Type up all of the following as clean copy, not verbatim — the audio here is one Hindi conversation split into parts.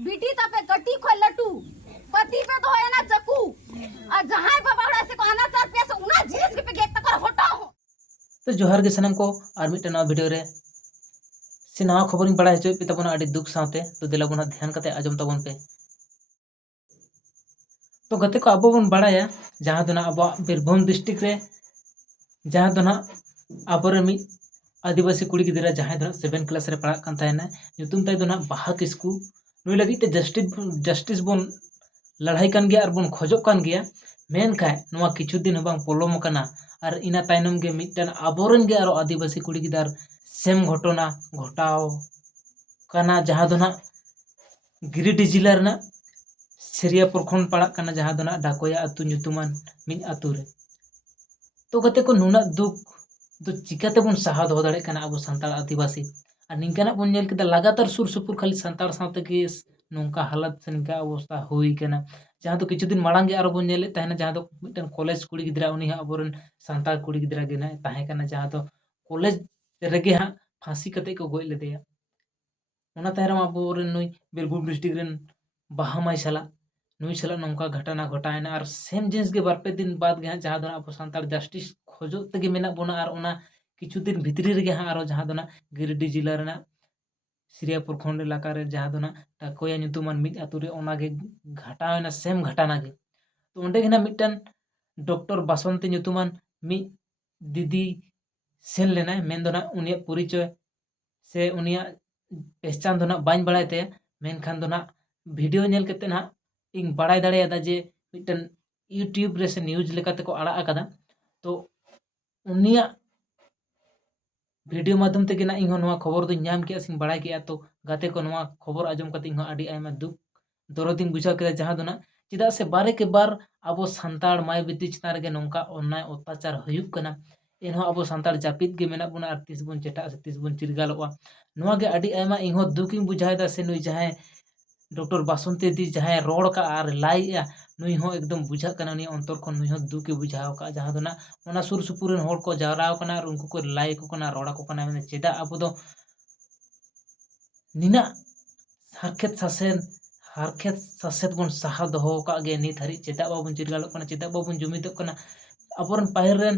बिटी तपे कटी खो लटू पति पे तो है ना चकू और जहां बाबा से को अनाचार पे से उना जिनिस के पे गेट तक हटा हो। तो जोहार के सनम को और मिट्टे नवा वीडियो रे से नवा खबर बड़ा हचो पे तबना अड़ी दुख साथे तो दिला बना ध्यान करते आजम तबन पे। तो गते को अब बन बड़ा जहाँ दो अब बीरभूम डिस्ट्रिक्ट रे जहाँ दो अब आदिवासी कुड़ी गिदरा जहाँ दो 7 क्लास रे पढ़ा कान तायना ᱧᱩᱛᱩᱢ ताय दो बाहा किस्कू नुई लगी ते जस्टिस बन लड़ाई कान गया और बन खोजो कान गया मेन खाय नवा किछु दिन बांग पोलम कना और इना तायनम गे मिटन आबोरन गे और आदिवासी कुड़ी गिदार सेम घटना घटाव कना जहाँ दो गिरिडीह जिला रना सिरिया प्रखंड पड़ा कना जहाँ दो डाकोया अतु ᱧᱩᱛᱩᱢᱟन मिन अतु रे। तो गते को नुना दुख तो चिकाते बन सहा दो दाड़े कना अब सान्ताड़ आदिवासी और निकाना बन नेल केदा लगातार सुर सुपुर खाली सान्ताड़ साथे के नोंका हालत से निका अवस्था हुई कना जहाँ तो किछु दिन माड़ांग गे आरो बन नेले तहना जहाँ तो मिटन कॉलेज कुड़ी गिदरा उनी अबोरन सान्ताड़ कुड़ी गिदरा गे ना ताहे कना जहाँ तो कॉलेज रेगे हा फांसी कते को गोय लेदेया ओना तायरम अबोरन नुई बीरभूम डिस्ट्रिक्ट रेन बाहा माई साला नुई साला नोंका घटना घटायना और सेम जिनिस गे बारपे दिन बाद गे जहाँ दो अब सान्ताड़ जस्टिस खोजो तेगे मेना बोना और ओना किछु दिन भितरी रे हाँ और जहाँ दो गिरिडीह जिला रेना सिरिया प्रखंड इलाका रे जहाँ दो टाकोया ᱧᱩᱛᱩᱢᱟन मिद अतु रे ओना गे घटावना सेम घटना गे। तो ओंडे गे ना मिटन डॉक्टर बासंती ᱧᱩᱛᱩᱢᱟन मिद दीदी सेन लेना मेन दो उनिया परिचय से उनिया पहचान दो बाñ बड़ायते मेनखान दो वीडियो नेल केते ना इन बड़ाय दाड़ेयादा जे मिटन यूट्यूब रे से न्यूज लेकाते को आड़ा आकादा। तो उनिया वीडियो माध्यम ते ना इन नवा खबर दो नाम के सिंग बड़ाय के तो गाते को नवा खबर आजम कते इन आडी आयमा दुख दरदिन बुझा के जहाँ दो चिदा से बारे के बार अब सान्ताड़ माय बिटी चितान रे नोंका अन्याय अत्याचार हुयुक कना एनहो अब सान्ताड़ जापिद गे मेना बुना और तीस बन चेटा से तीस बन चिरगालोआ नवा गे आडी आयमा इन दुख इन बुझायदा से नुई जहां डॉक्टर बासंती दी जहां रोड का और लाइया नुई हो एकदम बुझा कना नी अंतर को नुई हो दुख बुझाव का जहां दो ओना सुर सुपुर रन होड़ को जावराव कना और उनको को लाई को कना रोड़ा को कना माने चेदा अब दो निना हारखेत सासेत बन सहा दहो का गे नित हरि चेदा बाबन चिरगालो कना चेदा बाबन जुमिदो कना अबरन पाहिर रेन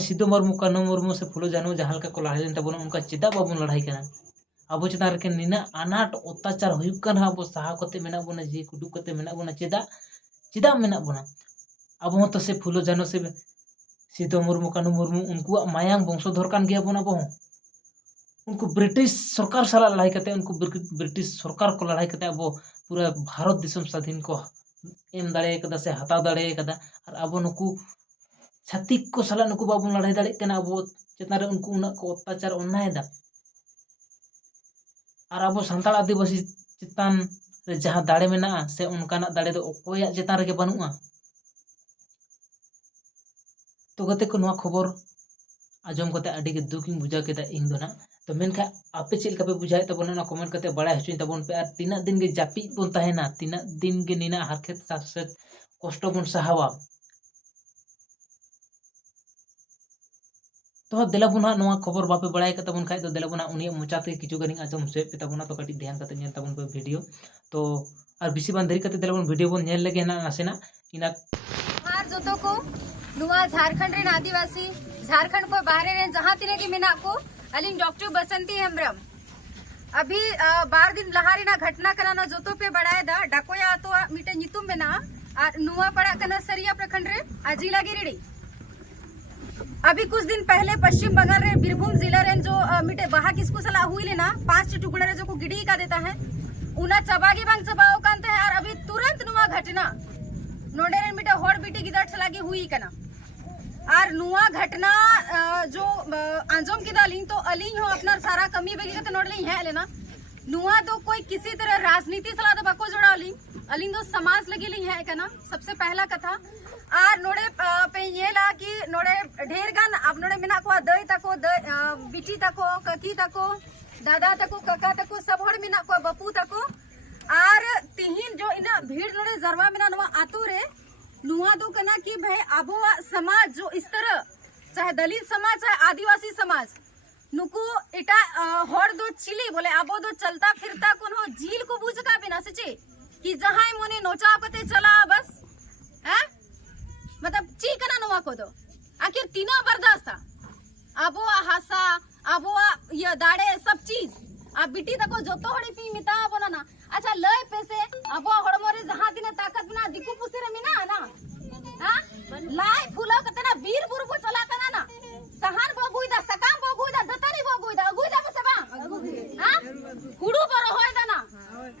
सिदो मुर्मू कानू मुर्मू से फुलो जानू जहां का को लड़ाई लेन तबन उनका चेदा बाबन लड़ाई कना अब चितान रे निना अनाट अत्याचार हुयुक कना अब सहा कते मेना बोना जी कुडू कते मेना बोना चेदा मेना बोना अब हो तो से फुलो जानो से सिदो मुर्मू कानू मुर्मू उनको मायांग वंशधर कान गया बोना अब उनको ब्रिटिश सरकार साला लड़ाई करते उनको ब्रिटिश सरकार को लड़ाई करते अब पूरा भारत दिसम स्वाधीन को एम दाड़े कदा से हताव दाड़े कदा और अब नुकु छातिक को साला नुकु बाबू लड़ाई दाड़े कना अब चेतान रे उनको उना को अत्याचार अन्यायदा और अब सान्ताड़ आदिवासी चितान रे जहां दाड़े मेना से उनकाना दाड़े दो ओकोया चितान रे बनुआ। तो गते को नवा खबर आजम कते आडी गे दुख इन बुझा केदा इन दो ना तो मेनखा आपे चेल का पे बुझाय तबन ना कमेंट कते बड़ा हचुन तबन पे और तीना दिन गे जापी बन ताहेना तीना दिन गे निना हारखेत सासेत कष्ट बन सहावा। तो देला बुना नवा खबर बापे बड़ाय का तबन खाय तो देला बुना उनी मोचाते किछु गनी आजम से पे तबना तो कटी ध्यान कते नेल तबन पे वीडियो तो और बिसी बान धरी कते देला बुन वीडियो बन नेल लगे ना नासेना इना हार जोतो को नुआ झारखंड रे आदिवासी झारखंड को बाहरे रे जहां तिने के मेना को अलिन डॉक्टर बसंती हेम्ब्रम अभी 12 दिन लहारी ना घटना करा ना जोतो पे बड़ाय दा डाकोया तो मिटे ᱧᱩᱛᱩᱢ मेना और नुआ पड़ा कना सरिया प्रखंड रे जिला गिरिडीह। अभी कुछ दिन पहले पश्चिम बंगाल रे बीरभूम जिला रे जो मिटे बाहा किस्कू सला हुई लेना 5 टुकड़े रे जो को गिडी का देता है उना चबागी बांग चबाओ कांते है और अभी तुरंत नुआ घटना नोडे रे मिटे होड़ बिटी गिदड़ छलागी हुई कना और नुआ घटना जो आंजम की दालिंग तो अलिंग हो अपना सारा कमी बेगी तो नोडलिंग है लेना नुआ तो कोई किसी तरह राजनीति सला तो बको जोड़ा अलिंग तो समाज लगी लिंग है कना सबसे पहला कथा और नोड़े पे ये ला कि नोड़े ढेर गान अब नोड़े मेना को दई तको बिटी तको ककी तको दादा तको काका तको सब हड़ मेना को बपू तको और तिहिन जो इना भीड़ नोड़े जरवा मेना नवा आतु रे नुआ दो कना कि भाई आबोवा समाज जो इस तरह चाहे दलित समाज चाहे आदिवासी समाज नुकु इटा हर दो चिली बोले आबो दो चलता फिरता कोनो झील को बुझ का बिना सचे कि जहां मोने नोचा कते चला बस हैं मतलब ची कना नवा को दो आखिर तीनों बर्दाश्त था आबो हासा आबो ये दाड़े सब चीज आ बिटी तको जोतो हड़ी पी मिता बोना ना अच्छा लय पैसे आबो हड़मोरे जहां दिने ताकत बिना दिकु पुसिरे मिना ना हां लाई फूला कते ना वीर बुर को चला कना ना सहान बो गुइदा सकाम बो गुइदा दतरी बो गुइदा गुइदा बसबा हां कुडू बरो होय दाना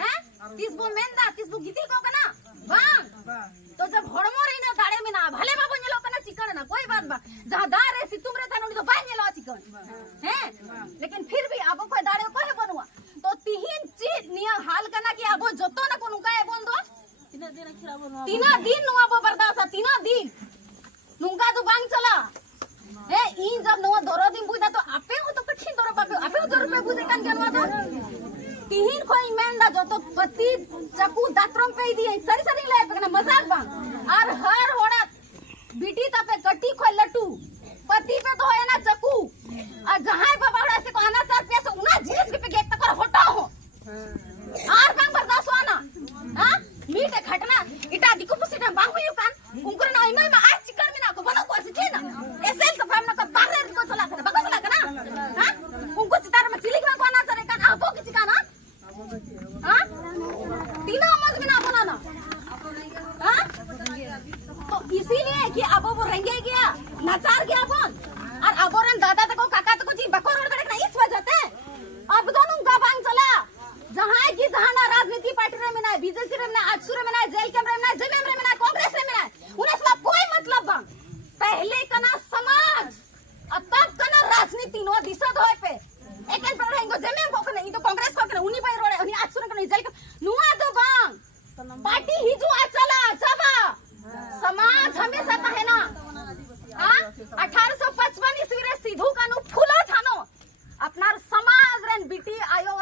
हैं तीस बो मेंदा तीस बो गिती को कना बांग तो जब हड़मोरे ने दाड़े मिना भले बाबू नेलो कना चिकन ना कोई बात बा जहां दारे सी तुमरे थानो तो बाय नेलो चिकन हैं लेकिन फिर भी आबो कोई दाड़े कोई बनुआ तो तीन चीज निया हाल कना कि आबो जतो ना कोनु काय बोल दो तीना दिन नुआ बो बर्दाश्त तीना दिन नुंगा तो बांग चला ए इन जब नुआ दरो दिन बुदा तो आपे हो तो कठिन दरो पापे आपे हो जरूर पे बुझे कान केनवा तो तीन कोई मेंदा जो तो पति चकू दात्रम पे दी सरी सरी ले पे मजाक बांग और हर होड़ा बिटी तपे कटी खोल लट्टू पति पे तो है ना चकू और जहां बाबा से को आना चार पैसे उना जीस के पे गेट तक हटा हो आर बांग बर्दाश्त होना हां मीठे खटना इटा दिको पुसिटा बांग हुई कान उनको ना इमा में आज चिकन में ना को बना को से ना ऐसे सब हम ना को बारे को चला कर बका चला करना हां उनको सितार में चिली में को आना चारे कान आपो की चिकन हां तीना मज में ना बनाना हां तो इसीलिए कि अब वो रंगे गया नचार गया बोन और अबोरन दादा तको काका तको जी बको रोड कड़क ना इस वजह से अब दोनों का बांग चला जहां की जहां ना राजनीति पार्टी रे में ना बीजेपी रे में ना आजसू रे में ना जेल कैमरे में ना जेएम रे में ना कांग्रेस रे में ना उन्हें सब कोई मतलब बांग पहले कना समाज अब तब कना राजनीति नो दिशा होय पे एकन पर रहेंगो जेएम को कना इ तो कांग्रेस को कना उनी पे रोडे उनी आजसू रे कना जेल नुआ दो बांग पार्टी हिजू आ चला चबा समाज हमेशा था है ना हां 1855 ईस्वी रे सिधू कानू फूला थानो अपना समाज रेन बिटी आयो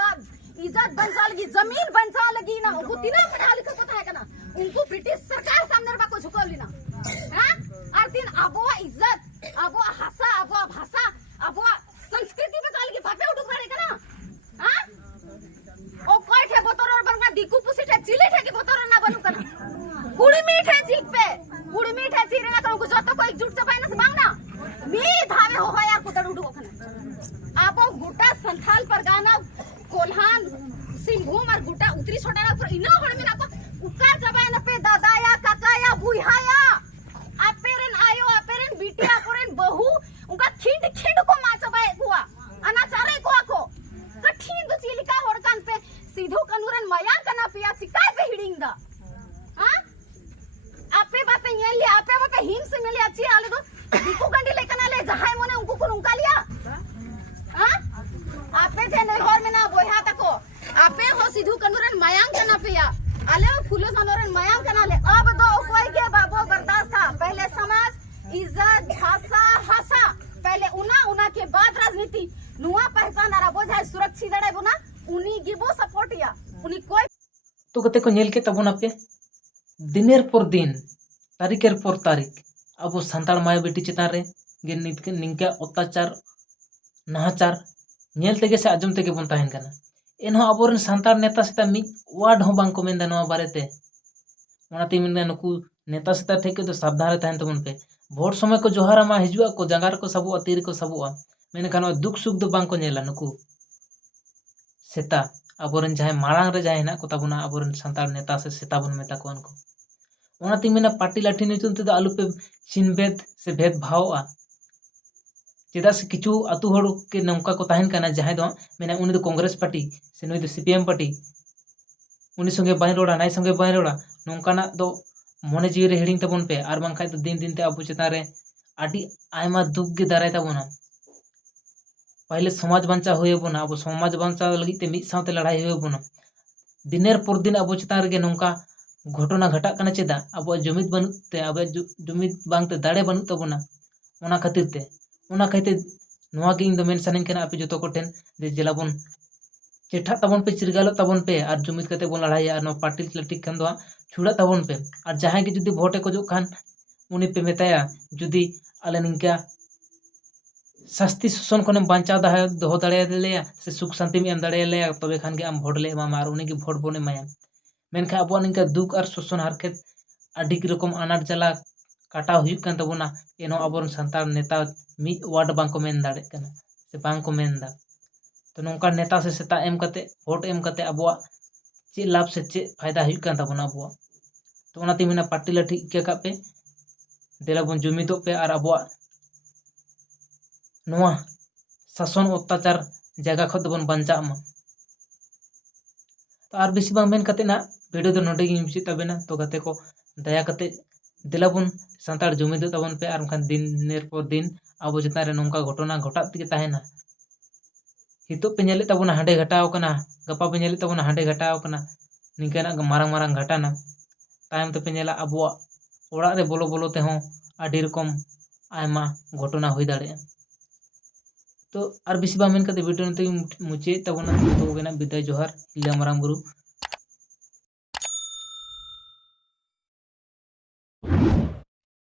इज्जत बंचा लगी जमीन बंचा लगी ना उनको तीनों पढ़ा लिखा पता है ना उनको ब्रिटिश सरकार सामने रखा को झुकाव लेना हां और तीन अबो इज्जत अबो भाषा अबो भाषा अबो संस्कृति बचा लगी भापे उठुक पड़े ना हां ओ कोई ठे बोतोर और बरगा दिकु पुसी ठे चिले ठे के बोतोर ना बनू कना कुड़ी मीठे चीक पे कुड़ी मीठे चीरे ना करू जो तो कोई जुट से पाइना से मांगना मी धावे हो यार कुतड़ उठो कना आपो गुटा संथाल परगाना कोल्हान सिंहभूम और गुटा उतरी छोटा पर इनो हड़ में ना को उका जबाय न पे दादा या काका या बुढ़ा या आपेरन आयो आपेरन बिटिया आपेरन बहू उनका खिंड खिंड को माचबाय हुआ अनाचारे को कठिन दो चिलिका होड़कान पे सीधो कनुरन मया कना पिया चिकाय पे हिडिंग दा हां आपे बापे येली आपे बापे हिम से मिले अच्छी आले दो दिकु गंडी लेकना ले जहां मोने उनको को उनका लिया हां आपे थे नहीं घर में ना बोया तको आपे हो सिधु कनुरन मयांग कना पिया आले फूलो सनोरन मयांग कना ले अब दो कोई के बाबो बर्दाश्त था पहले समाज इज्जत भाषा हसा पहले उना के बाद राजनीति नुआ पहचान आरा बोझाय सुरक्षित दड़े बुना उनी गिबो सपोर्ट या उनी कोई तो कते को नेल के तबोन आपे दिनेर पर दिन तारीखेर पर तारीख अब सानताड़ माय बेटी चितान रे गे निंका अत्याचार नाहाचार नेल तेगे से आजम तेगे बन ताहेन कना एनहो अबोरन सानताड़ नेता सेता मी वार्ड हो बांग को मेंदा नवा बारेते ओनाते मेंदा नुकु नेता सेता ठेके तो सावधान रे ताहेन तबन पे भोट समय को जोहारा मा हिजुआ को जंगार को सबुआ तीर को सबुआ मेनखान दुख सुख दो बांग को नेला नुकु सेता अबोरन जाय मारांग रे जाय ना को तबुना अबोरन सानताड़ नेता से सेता बन मेता को उनको ओनाते मेना पार्टी लाठी नितुन ते आलू पे चिन्ह से भेद भावआ चेदा से किचु अतु हड़ के नौका को ताहेन कना जहां दो मेना उनी दो कांग्रेस पार्टी से नुई दो सीपीएम पार्टी उनी संगे बाय रोड़ा नाय संगे बाय रोड़ा नौकाना दो मने जीव रे हिडिंग तबन पे आर बांखाय तो दिन दिन ते अबो चेता रे आडी आयमा दुख गे दाराय तबोना पहले समाज बंचा होय बोना अब समाज बंचा लगी ते मिद साथे लड़ाई होय बोना दिनेर पर दिन अबो चेता रे नौका घटना घटा कना चेदा अब जुमिद बनु ते अब जुमिद बांग ते दाड़े बनु तबोना ओना खातिर ते ओना कहते नोआ के इन दो मेन सानिन कना आपे जतो को ठेन जे जिला बन चेठा तबन पे चिरगालो तबन पे और जुमिद कते बोन लड़ाई और नो पार्टी लटी खान दो छुड़ा तबन पे और जहां के जुदी भोटे को जो खान उनी पे मेताया जुदी आले निंका ᱥᱟᱥᱛᱤ ᱥᱳᱥᱚᱱ ᱠᱷᱚᱱᱮᱢ ᱵᱟᱧᱪᱟᱣ ᱫᱚᱦᱚ ᱫᱟᱲᱮᱭᱟᱞᱮᱭᱟ ᱥᱮ ᱥᱩᱠ ᱥᱟᱱᱛᱤᱢ ᱮᱢ ᱫᱟᱲᱮᱭᱟᱞᱮᱭᱟ, ᱛᱚᱵᱮ ᱠᱷᱟᱱ ᱜᱮ ᱟᱢ ᱵᱷᱳᱴ ᱞᱮ ᱮᱢᱟᱢᱟ ᱟᱨ ᱩᱱᱤᱜᱮ ᱵᱷᱳᱴ ᱵᱚᱱ ᱮᱢᱟᱭᱟ। ᱢᱮᱱᱠᱷᱟᱱ ᱟᱵᱚᱣᱟᱜ ᱱᱤᱝᱠᱟ ᱫᱩᱠ ᱟᱨ ᱥᱳᱥᱳᱱ ᱦᱟᱨᱠᱮᱛ ᱟᱹᱰᱤ ᱨᱚᱠᱚᱢ ᱟᱱᱟᱴ ᱡᱟᱞᱟ ᱠᱟᱴᱟᱣ ᱦᱩᱭᱩᱜ ᱠᱟᱱ ᱛᱟᱵᱚᱱᱟ, ᱮᱱᱦᱚᱸ ᱟᱵᱚᱨᱮᱱ ᱥᱟᱱᱛᱟᱲ ᱱᱮᱛᱟ ᱢᱤᱫ ᱳᱣᱟᱨᱰ ᱵᱟᱝᱠᱚ ᱢᱮᱱ ᱫᱟᱲᱮᱜ ᱠᱟᱱᱟ ᱥᱮ ᱵᱟᱝᱠᱚ ᱢᱮᱱᱫᱟ। ᱛᱚ ᱱᱚᱝᱠᱟ ᱱᱮᱛᱟ ᱥᱮ ᱥᱮᱛᱟ ᱮᱢ ᱠᱟᱛᱮ, ᱵᱷᱳᱴ ᱮᱢ ᱠᱟᱛᱮ ᱟᱵᱚᱣᱟᱜ ᱪᱮᱫ ᱞᱟᱵᱷ ᱥᱮ ᱪᱮᱫ ᱯᱷᱟᱭᱫᱟ ᱦᱩᱭᱩᱜ ᱠᱟᱱ ᱛᱟᱵᱚᱱᱟ ᱟᱵᱚᱣᱟᱜ? ᱛᱚ ᱚᱱᱟᱛᱮᱧ ᱢᱮᱱᱟ ᱯᱟᱴᱤ ᱞᱟᱴᱷᱤ ᱤᱠᱟᱹ ᱠᱟᱜ ᱯᱮ, ᱫᱮᱞᱟ ᱵᱚᱱ ᱡᱩᱢᱤᱫᱚᱜ ᱯᱮ ᱟᱨ ᱟᱵᱚᱣᱟᱜ ᱱᱚᱣᱟ ᱥᱟᱥᱚᱱ ᱚᱛᱛᱟᱪᱟᱨ ᱡᱟᱭᱜᱟ ᱠᱷᱚᱱ ᱫᱚᱵᱚᱱ ᱵᱟᱧᱪᱟᱜ ᱢᱟ। ᱛᱚ ᱟᱨ ᱵᱮᱥᱤ ᱵᱟᱝ ᱢᱮᱱ ᱠᱟᱛᱮ ᱱᱟᱜ ᱵᱷᱤᱰᱤᱭᱳ ᱫᱚ ᱱᱚᱰᱮ ᱜᱤᱧ ᱢᱩᱪᱟᱹᱫ ᱛᱟᱵᱮᱱᱟ। ᱛᱚ ᱜᱟᱛᱮ ᱠᱚ ᱫᱟᱭᱟ ᱠᱟᱛᱮ ᱫᱮᱞᱟᱵᱚᱱ ᱥᱟᱱᱛᱟᱲ ᱡᱩᱢᱤᱫᱚᱜ ᱛᱟᱵᱚᱱ ᱯᱮ, ᱟᱨ ᱵᱟᱝᱠᱷᱟᱱ ᱫᱤᱱᱮᱨ ᱯᱚᱨ ᱫᱤᱱ ᱟᱵᱚ ᱪᱮᱛᱟᱱ ᱨᱮ ᱱᱚᱝᱠᱟ ᱜᱷᱚᱴᱚᱱᱟ ᱜᱷᱚᱴᱟᱜ ᱛᱮᱜᱮ ᱛᱟᱦᱮᱱᱟ। ᱦᱤᱛᱚᱜ ᱯᱮ ᱧᱮᱞᱮᱫ ᱛᱟᱵᱚᱱᱟ ᱦᱟᱸᱰᱮ ᱜᱷᱟᱴᱟᱣ ᱠᱟᱱᱟ, ᱜᱟᱯᱟ ᱯᱮ ᱧᱮᱞᱮᱫ ᱛᱟᱵᱚᱱᱟ ᱦᱟᱸᱰᱮ ᱜᱷᱟᱴᱟᱣ ᱠᱟᱱᱟ, ᱱᱤᱝᱠᱟᱱᱟᱜ ᱢᱟᱨᱟᱝ ᱢᱟᱨᱟᱝ ᱜᱷᱟᱴᱟᱱᱟ। ᱛᱟᱭᱚᱢ ᱛᱮᱯᱮ ᱧᱮᱞᱟ ᱟᱵᱚᱣᱟᱜ ᱚᱲᱟᱜ ᱨᱮ ᱵᱚᱞᱚ ᱵᱚᱞᱚ ᱛᱮᱦᱚᱸ ᱟᱹᱰᱤ ᱨᱚᱠᱚᱢ ᱟᱭᱢᱟ ᱜᱷᱚᱴᱚᱱᱟ ᱦᱩᱭ ᱫᱟᱲᱮᱭᱟᱜᱼᱟ। ᱛᱚ ᱟᱨ ᱵᱮᱥᱤ ᱵᱟᱝ ᱢᱮᱱ ᱠᱟᱛᱮ ᱵᱷᱤᱰᱤᱭᱳ ᱱᱤᱛᱚᱜ ᱤᱧ ᱢᱩᱪᱟᱹᱫ ᱛᱟᱵᱚᱱᱟ। ᱛᱚ ᱟᱵᱮᱱᱟᱜ ᱵᱤᱫᱟᱹᱭ ᱡᱚᱦᱟᱨ, ᱦᱤᱞᱟ ᱢᱟᱨᱟᱝ ᱵᱩᱨᱩ।